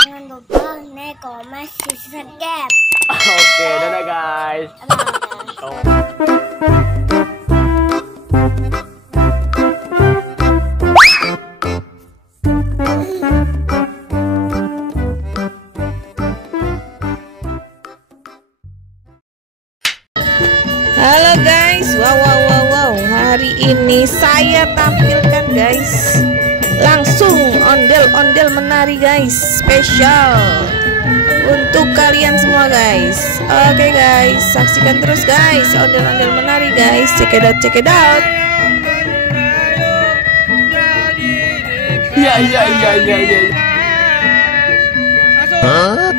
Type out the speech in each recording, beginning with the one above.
Jangan lupa like, comment, subscribe. Oke, dadah guys. Halo guys, wow, hari ini saya tampilkan guys, langsung ondel-ondel menari guys, spesial untuk kalian semua guys. Oke guys, saksikan terus guys, ondel-ondel menari guys, check it out. Iya. Hah?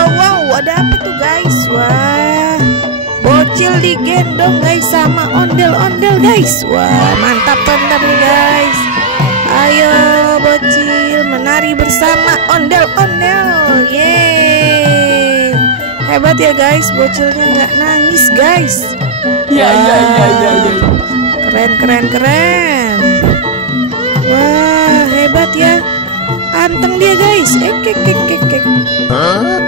Wow, ada apa tuh guys? Wah, bocil digendong guys sama ondel-ondel guys. Wah, mantap nih guys. Ayo bocil menari bersama ondel-ondel. Yeay, hebat ya guys, bocilnya nggak nangis guys. Iya. Keren. Wah, hebat ya. Anteng dia guys. Kek. Hah?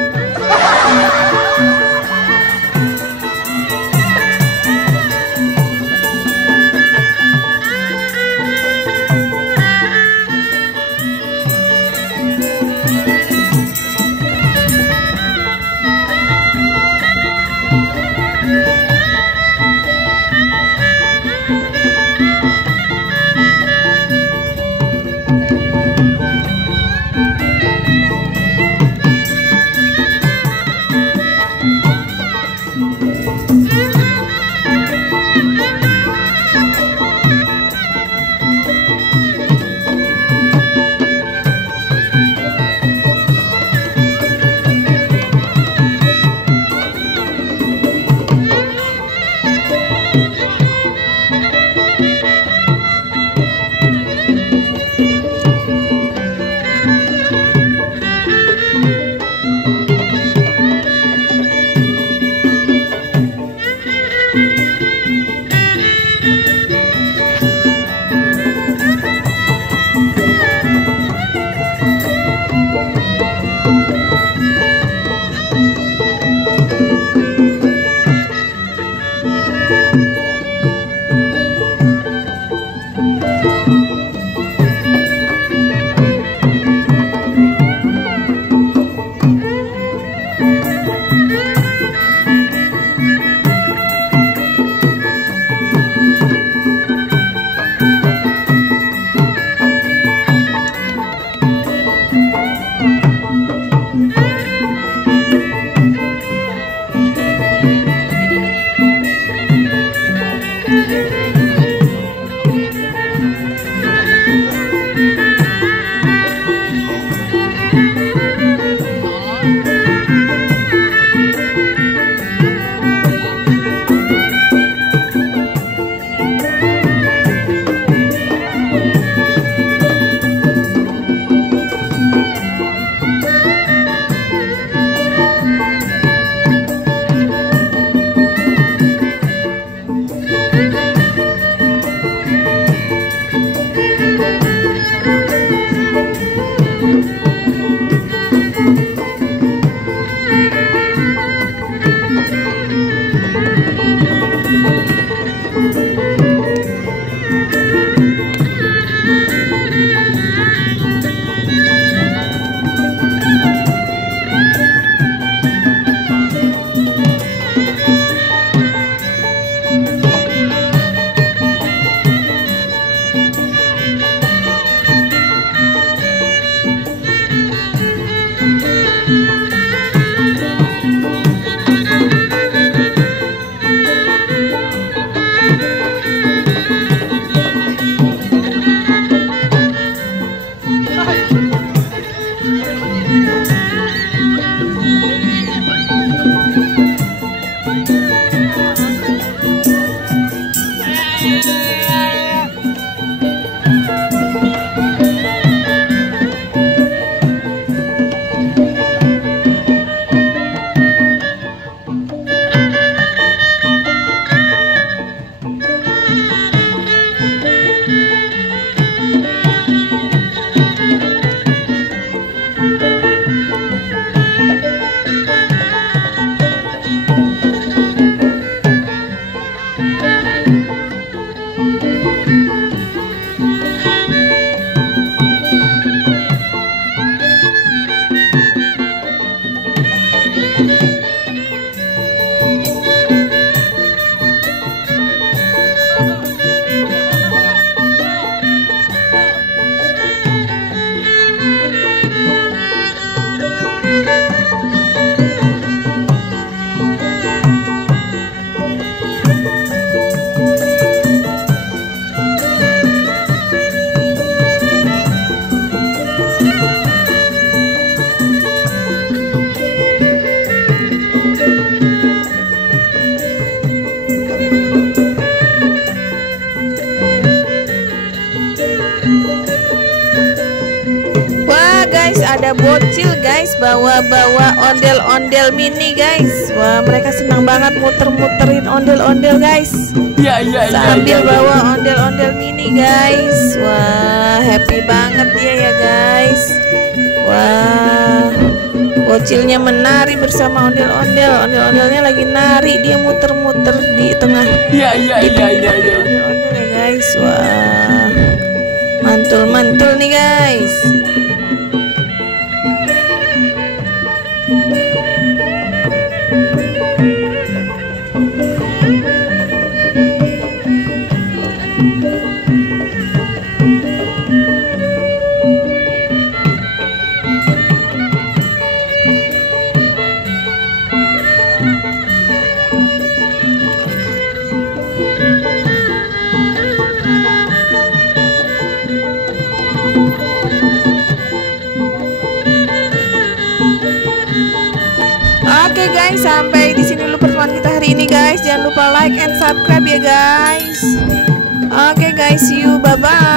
guys, bawa-bawa ondel-ondel mini guys. Wah, mereka senang banget muter-muterin ondel-ondel guys. Sambil bawa ondel-ondel mini guys. Wah, happy banget dia ya guys. Wah, bocilnya menari bersama ondel-ondel. Ondel-ondelnya lagi nari, dia muter-muter di tengah. Ondel-ondel ya guys. Wah, mantul-mantul nih guys. Oke guys, sampai di sini dulu pertemuan kita hari ini guys. Jangan lupa like and subscribe ya guys. Oke guys, see you, bye bye.